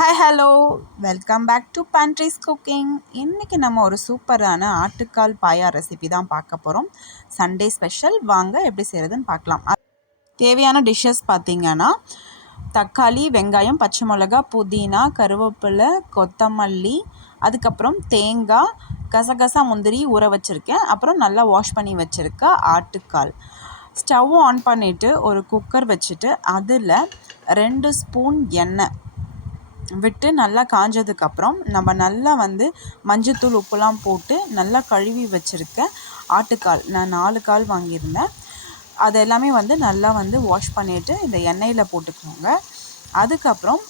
Hi hello welcome back to pantry's cooking இன்றைக்கி நம்ம ஒரு சூப்பரான ஆட்டுக்கால் பாயா ரெசிபி தான் பார்க்க போகிறோம் சண்டே ஸ்பெஷல் வாங்க எப்படி செய்கிறதுன்னு பார்க்கலாம். தேவையான டிஷ்ஷஸ் பார்த்திங்கன்னா தக்காளி வெங்காயம் பச்சை மிளகா புதினா கருவேப்பிலை கொத்தமல்லி அதுக்கப்புறம் தேங்காய் கசகசா முந்திரி ஊற வச்சுருக்கேன். அப்புறம் நல்லா வாஷ் பண்ணி வச்சுருக்க ஆட்டுக்கால். ஸ்டவ் ஆன் பண்ணிவிட்டு ஒரு குக்கர் வச்சுட்டு அதில் ரெண்டு ஸ்பூன் எண்ணெய் விட்டு நல்லா காஞ்சதுக்கப்புறம் நம்ம நல்லா வந்து மஞ்சத்தூள் உப்புலாம் போட்டு நல்லா கழுவி வச்சுருக்கேன் ஆட்டுக்கால் நான் நாலு கால் வாங்கியிருந்தேன். அது எல்லாமே வந்து நல்லா வந்து வாஷ் பண்ணிவிட்டு இந்த எண்ணெயில் போட்டுக்கோங்க. அதுக்கப்புறம்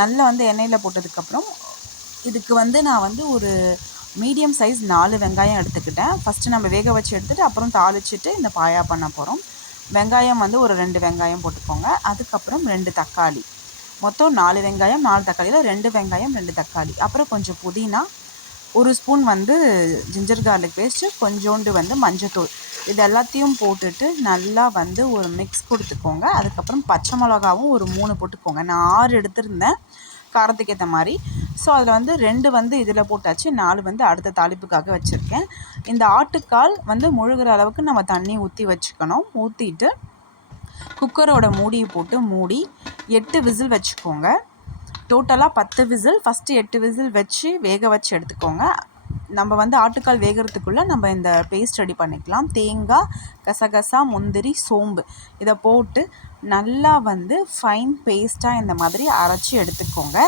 நல்லா வந்து எண்ணெயில் போட்டதுக்கப்புறம் இதுக்கு வந்து நான் வந்து ஒரு மீடியம் சைஸ் நாலு வெங்காயம் எடுத்துக்கிட்டேன். ஃபஸ்ட்டு நம்ம வேக வச்சு எடுத்துகிட்டு அப்புறம் தாளிச்சிட்டு இந்த பாயா பண்ண போகிறோம் வெங்காயம் வந்து ஒரு ரெண்டு வெங்காயம் போட்டுக்கோங்க. அதுக்கப்புறம் ரெண்டு தக்காளி. மொத்தம் நாலு வெங்காயம் நாலு தக்காளியில் ரெண்டு வெங்காயம் ரெண்டு தக்காளி. அப்புறம் கொஞ்சம் புதினா ஒரு ஸ்பூன் வந்து ஜிஞ்சர் கார்லிக் பேஸ்ட்டு கொஞ்சோண்டு வந்து மஞ்சத்தூள். இது எல்லாத்தையும் போட்டுட்டு நல்லா வந்து ஒரு மிக்ஸ் கொடுத்துக்கோங்க. அதுக்கப்புறம் பச்சை மிளகாவும் ஒரு மூணு போட்டுக்கோங்க. நான் ஆறு எடுத்திருந்தேன். காரத்துக்கு ஏற்ற மாதிரி. ஸோ அதில் வந்து ரெண்டு வந்து இதில் போட்டாச்சு. நாலு வந்து அடுத்த தாளிப்புக்காக வச்சுருக்கேன். இந்த ஆட்டுக்கால் வந்து முழுகிற அளவுக்கு நம்ம தண்ணி ஊற்றி வச்சுக்கணும். ஊற்றிட்டு குக்கரோட மூடியை போட்டு மூடி எட்டு விசில் வச்சுக்கோங்க. டோட்டலாக பத்து விசில். ஃபஸ்ட்டு எட்டு விசில் வச்சு வேக வச்சு எடுத்துக்கோங்க. நம்ம வந்து ஆட்டுக்கால் வேகிறதுக்குள்ளே நம்ம இந்த பேஸ்ட் ரெடி பண்ணிக்கலாம். தேங்காய் கசகசா முந்திரி சோம்பு. இதை போட்டு நல்லா வந்து ஃபைன் பேஸ்ட்டாக இந்த மாதிரி அரைச்சி எடுத்துக்கோங்க.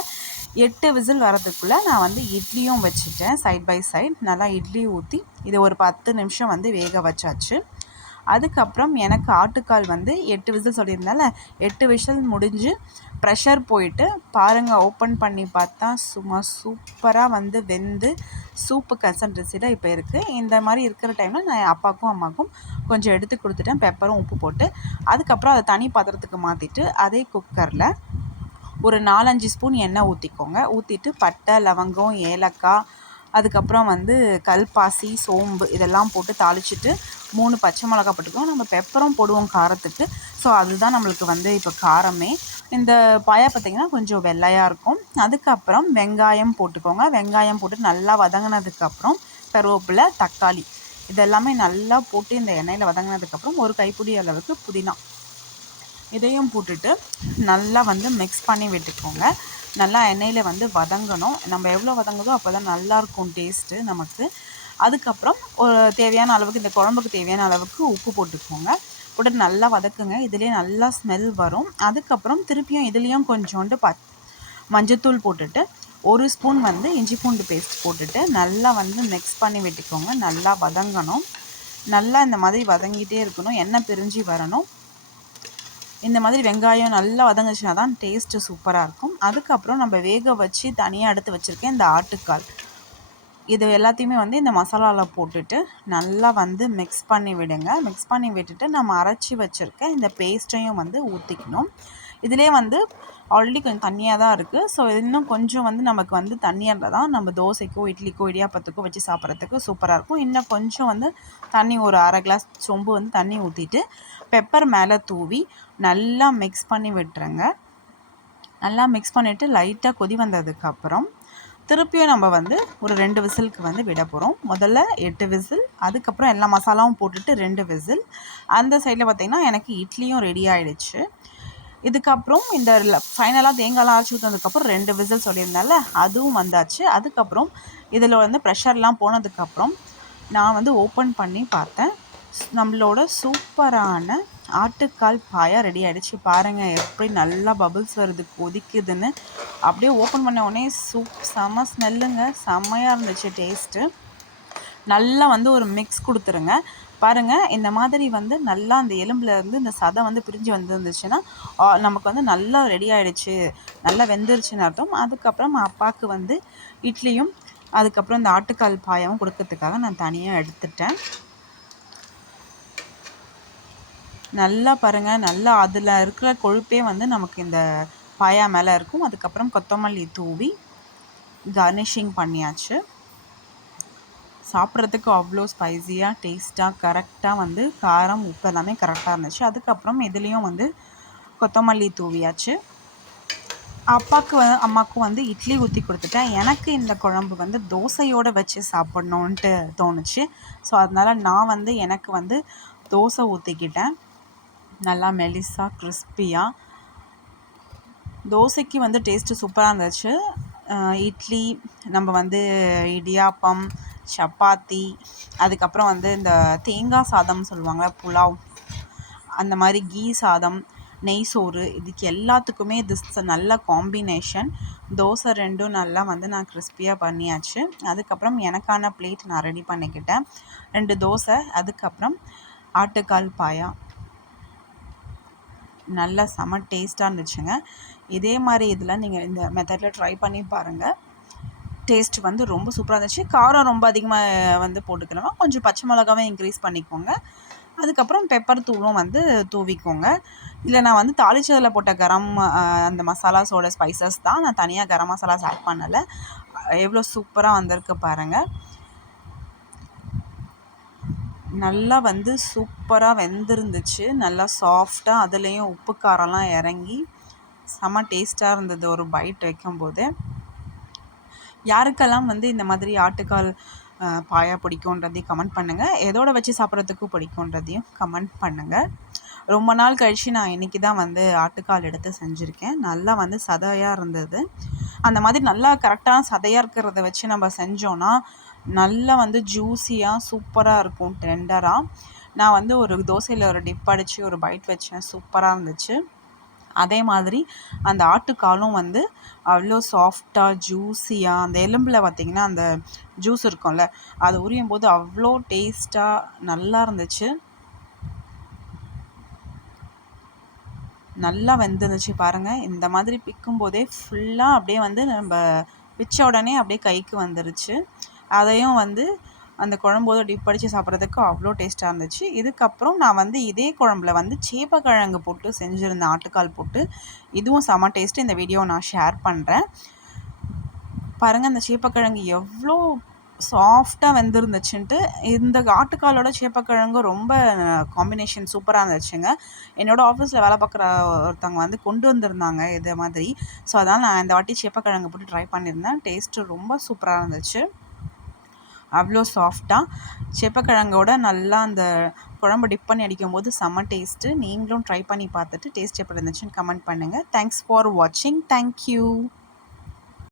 எட்டு விசில் வரதுக்குள்ளே நான் வந்து இட்லியும் வச்சுட்டேன். சைட் பை சைட் நல்லா இட்லி ஊற்றி இதை ஒரு பத்து நிமிஷம் வந்து வேக வச்சாச்சு. அதுக்கப்புறம் எனக்கு ஆட்டுக்கால் வந்து எட்டு விசில் சொல்லியிருந்தால எட்டு விசில் முடிஞ்சு ப்ரெஷர் போயிட்டு பாருங்கள் ஓப்பன் பண்ணி பார்த்தா சும்மா சூப்பராக வந்து வெந்து சூப்பு கன்சன்ட்ரன்சியில் இப்போ இருக்குது இந்த மாதிரி இருக்கிற டைமில் நான் என் அப்பாவுக்கும் அம்மாவுக்கும் கொஞ்சம் எடுத்து கொடுத்துட்டேன். பெப்பரும் உப்பு போட்டு. அதுக்கப்புறம் அதை தனி பாத்திரத்துக்கு மாற்றிட்டு அதே குக்கரில் ஒரு நாலஞ்சு ஸ்பூன் எண்ணெய் ஊற்றிக்கோங்க ஊற்றிட்டு பட்டை லவங்கம் ஏலக்காய் அதுக்கப்புறம் வந்து கல்பாசி சோம்பு இதெல்லாம் போட்டு தாளிச்சிட்டு மூணு பச்சை மிளகா போட்டுக்கோம் நம்ம பெப்பரும் போடுவோம் காரத்துக்கு. ஸோ அதுதான் நம்மளுக்கு வந்து இப்போ காரமே. இந்த பாயா பார்த்திங்கன்னா கொஞ்சம் வெள்ளையாக இருக்கும். அதுக்கப்புறம் வெங்காயம் போட்டுக்கோங்க. வெங்காயம் போட்டு நல்லா வதங்கினதுக்கப்புறம் கருவேப்பிலை தக்காளி இதெல்லாமே நல்லா போட்டு இந்த எண்ணெயில் வதங்கினதுக்கப்புறம் ஒரு கைப்பிடி அளவுக்கு புதினா இதையும் போட்டுட்டு நல்லா வந்து மிக்ஸ் பண்ணி விட்டுக்கோங்க. நல்லா எண்ணெயில் வந்து வதங்கணும். நம்ம எவ்வளோ வதங்குதோ அப்போ தான் நல்லாயிருக்கும் டேஸ்ட்டு நமக்கு. அதுக்கப்புறம் ஒரு தேவையான அளவுக்கு இந்த குழம்புக்கு தேவையான அளவுக்கு உப்பு போட்டுக்கோங்க. போட்டு நல்லா வதக்குங்க. இதுலேயே நல்லா ஸ்மெல் வரும். அதுக்கப்புறம் திருப்பியும் இதுலேயும் கொஞ்சோண்டு பத் மஞ்சத்தூள் போட்டுட்டு ஒரு ஸ்பூன் வந்து இஞ்சி பூண்டு பேஸ்ட் போட்டுட்டு நல்லா வந்து மிக்ஸ் பண்ணி விட்டுக்கோங்க. நல்லா வதங்கணும். நல்லா இந்த மாதிரி வதங்கிட்டே இருக்கணும். எண்ணெய் பிரிஞ்சு வரணும். இந்த மாதிரி வெங்காயம் நல்லா வதங்குச்சுன்னா தான் டேஸ்ட்டு சூப்பராக இருக்கும். அதுக்கப்புறம் நம்ம வேக வச்சு தனியாக எடுத்து வச்சுருக்கேன் இந்த ஆட்டுக்கால். இது எல்லாத்தையுமே வந்து இந்த மசாலாவில் போட்டுட்டு நல்லா வந்து மிக்ஸ் பண்ணி விடுங்க. மிக்ஸ் பண்ணி விட்டுட்டு நம்ம அரைச்சி வச்சுருக்க இந்த பேஸ்ட்டையும் வந்து ஊற்றிக்கணும் இதிலே வந்து ஆல்ரெடி கொஞ்சம் தண்ணியாக தான் இருக்குது ஸோ இன்னும் கொஞ்சம் வந்து நமக்கு வந்து தண்ணியாக தான் நம்ம தோசைக்கோ இட்லிக்கோ இடியாப்பத்துக்கோ வச்சு சாப்பிட்றதுக்கு சூப்பராக இருக்கும். இன்னும் கொஞ்சம் வந்து தண்ணி ஒரு அரை கிளாஸ் சொம்பு வந்து தண்ணி ஊற்றிட்டு பெப்பர் மேலே தூவி நல்லா மிக்ஸ் பண்ணி விட்டுருங்க. நல்லா மிக்ஸ் பண்ணிவிட்டு லைட்டாக கொதி வந்ததுக்கப்புறம் திருப்பியும் நம்ம வந்து ஒரு ரெண்டு விசிலுக்கு வந்து விட போகிறோம் முதல்ல எட்டு விசில் அதுக்கப்புறம் எல்லா மசாலாவும் போட்டுட்டு ரெண்டு விசில். அந்த சைடில் பார்த்திங்கன்னா எனக்கு இட்லியும் ரெடி ஆகிடுச்சு இதுக்கப்புறம் இந்த ஃபைனலாக தேங்காய்லாம் அரைச்சி ஊற்றினதுக்கப்புறம் ரெண்டு விசில் சொல்லியிருந்தால அதுவும் வந்தாச்சு. அதுக்கப்புறம் இதில் வந்து ப்ரெஷர்லாம் போனதுக்கப்புறம் நான் வந்து ஓப்பன் பண்ணி பார்த்தேன். நம்மளோட சூப்பரான ஆட்டுக்கால் பாயா ரெடி ஆகிடுச்சு பாருங்கள் எப்படி நல்லா பபுள்ஸ் வருது கொதிக்குதுன்னு. அப்படியே ஓப்பன் பண்ண உடனே சூப் செம்ம ஸ்மெல்லுங்க செம்மையாக இருந்துச்சு டேஸ்ட்டு நல்லா வந்து ஒரு மிக்ஸ் கொடுத்துருங்க. பாருங்கள் இந்த மாதிரி வந்து நல்லா அந்த எலும்புலேருந்து இந்த சதை வந்து பிரிஞ்சு வந்துருந்துச்சுன்னா நமக்கு வந்து நல்லா ரெடி ஆகிடுச்சு நல்லா வெந்துருச்சுன்னு அர்த்தம். அதுக்கப்புறம் அப்பாவுக்கு வந்து இட்லியும் அதுக்கப்புறம் இந்த ஆட்டுக்கால் பாயாவும் கொடுக்கறதுக்காக நான் தனியாக எடுத்துட்டேன். நல்லா பாருங்கள் நல்லா அதில் இருக்கிற கொழுப்பே வந்து நமக்கு இந்த பாயா மேலே இருக்கும். அதுக்கப்புறம் கொத்தமல்லி தூவி கார்னிஷிங் பண்ணியாச்சு. சாப்பிட்றதுக்கு அவ்வளோ ஸ்பைஸியாக டேஸ்ட்டாக கரெக்டாக வந்து காரம் உப்பு எல்லாமே கரெக்டாக இருந்துச்சு. அதுக்கப்புறம் இதுலேயும் வந்து கொத்தமல்லி தூவியாச்சு. அப்பாவுக்கு வந்து அம்மாவுக்கும் வந்து இட்லி ஊற்றி கொடுத்துட்டேன். எனக்கு இந்த குழம்பு வந்து தோசையோடு வச்சு சாப்பிட்ணுன்ட்டு தோணுச்சு. ஸோ அதனால் நான் வந்து எனக்கு வந்து தோசை ஊற்றிக்கிட்டேன் நல்லா மெலிசாக கிறிஸ்பியாக தோசைக்கு வந்து டேஸ்ட்டு சூப்பராக இருந்துச்சு. இட்லி நம்ம வந்து இடியாப்பம் சப்பாத்தி அதுக்கப்புறம் வந்து இந்த தேங்காய் சாதம் சொல்லுவாங்க புலாவ். அந்த மாதிரி கீ சாதம் நெய் சோறு இதுக்கு எல்லாத்துக்குமே திஸ் நல்ல காம்பினேஷன் தோசை ரெண்டும் நல்லா வந்து நான் கிறிஸ்பியாக பண்ணியாச்சு. அதுக்கப்புறம் எனக்கான பிளேட் நான் ரெடி பண்ணிக்கிட்டேன். ரெண்டு தோசை அதுக்கப்புறம் ஆட்டுக்கால் பாயா. நல்லா செம டேஸ்ட்டாக இருந்துச்சுங்க. இதே மாதிரி இதில் நீங்கள் இந்த மெத்தடில் ட்ரை பண்ணி பாருங்கள் டேஸ்ட் வந்து ரொம்ப சூப்பராக இருந்துச்சு. காரம் ரொம்ப அதிகமாக வந்து போட்டுக்கிறோம் கொஞ்சம் பச்சை மிளகாவே இன்க்ரீஸ் பண்ணிக்கோங்க. அதுக்கப்புறம் பெப்பர் தூளும் வந்து தூவிக்கோங்க. இல்லை நான் வந்து தாளிச்சதில் போட்ட கரம் அந்த மசாலாஸோட ஸ்பைசஸ் தான் நான் தனியாக கரம் மசாலாஸ் ஆட் பண்ணலை. எவ்வளோ சூப்பராக வந்திருக்கு பாருங்கள் நல்லா வந்து சூப்பராக வெந்திருந்துச்சு. நல்லா சாஃப்டாக அதுலேயும் உப்பு காரம்லாம் இறங்கி செம்ம டேஸ்ட்டாக இருந்தது ஒரு பைட் வைக்கும்போது. யாருக்கெல்லாம் வந்து இந்த மாதிரி ஆட்டுக்கால் பாயா பிடிக்குன்றதையும் கமெண்ட் பண்ணுங்கள் எதோட வச்சு சாப்பிட்றதுக்கும் பிடிக்குன்றதையும் கமெண்ட் பண்ணுங்கள் ரொம்ப நாள் கழித்து நான் இன்றைக்கி தான் வந்து ஆட்டுக்கால் எடுத்து செஞ்சுருக்கேன். நல்லா வந்து சதையாக இருந்தது. அந்த மாதிரி நல்லா கரெக்டான சதையாக இருக்கிறத வச்சு நம்ம செஞ்சோன்னா நல்லா வந்து ஜூஸியாக சூப்பராக இருக்கும் டெண்டராக நான் வந்து ஒரு தோசையில் ஒரு டிப் அடித்து ஒரு பைட் வச்சேன். சூப்பராக இருந்துச்சு. அதே மாதிரி அந்த ஆட்டுக்காலும் வந்து அவ்வளோ சாஃப்டாக ஜூஸியாக அந்த எலும்பில் பார்த்திங்கன்னா அந்த ஜூஸ் இருக்கும்ல அது உரியும் போது அவ்வளோ டேஸ்ட்டாக நல்லா இருந்துச்சு. நல்லா வெந்துருந்துச்சு பாருங்கள் இந்த மாதிரி பிக்கும் போதே ஃபுல்லாக அப்படியே வந்து நம்ம பிச்ச உடனே அப்படியே கைக்கு வந்துருச்சு. அதையும் வந்து அந்த குழம்போட டிப் அடித்து சாப்பிட்றதுக்கு அவ்வளோ டேஸ்ட்டாக இருந்துச்சு. இதுக்கப்புறம் நான் வந்து இதே குழம்புல வந்து சேப்பக்கிழங்கு போட்டு செஞ்சுருந்தேன் ஆட்டுக்கால் போட்டு இதுவும் செம டேஸ்ட்டு இந்த வீடியோ நான் ஷேர் பண்ணுறேன் பாருங்கள் அந்த சேப்பக்கிழங்கு எவ்வளோ சாஃப்டாக வெந்திருந்துச்சுன்ட்டு இந்த ஆட்டுக்காலோட சேப்பக்கிழங்கு ரொம்ப காம்பினேஷன் சூப்பராக இருந்துச்சுங்க. என்னோடய ஆஃபீஸில் வேலை பார்க்குற ஒருத்தவங்க வந்து கொண்டு வந்திருந்தாங்க இது மாதிரி. ஸோ அதனால் நான் இந்த வாட்டி சேப்பக்கிழங்கு போட்டு ட்ரை பண்ணியிருந்தேன். டேஸ்ட்டு ரொம்ப சூப்பராக இருந்துச்சு. அவ்வளோ சாஃப்டாக சேப்பக்கிழங்கோட நல்லா அந்த குழம்பு டிப் பண்ணி அடிக்கும்போது செம்ம டேஸ்ட்டு நீங்களும் ட்ரை பண்ணி பார்த்துட்டு டேஸ்ட் எப்படி இருந்துச்சுன்னு கமெண்ட் பண்ணுங்கள் தேங்க்ஸ் ஃபார் வாட்சிங் தேங்க்யூ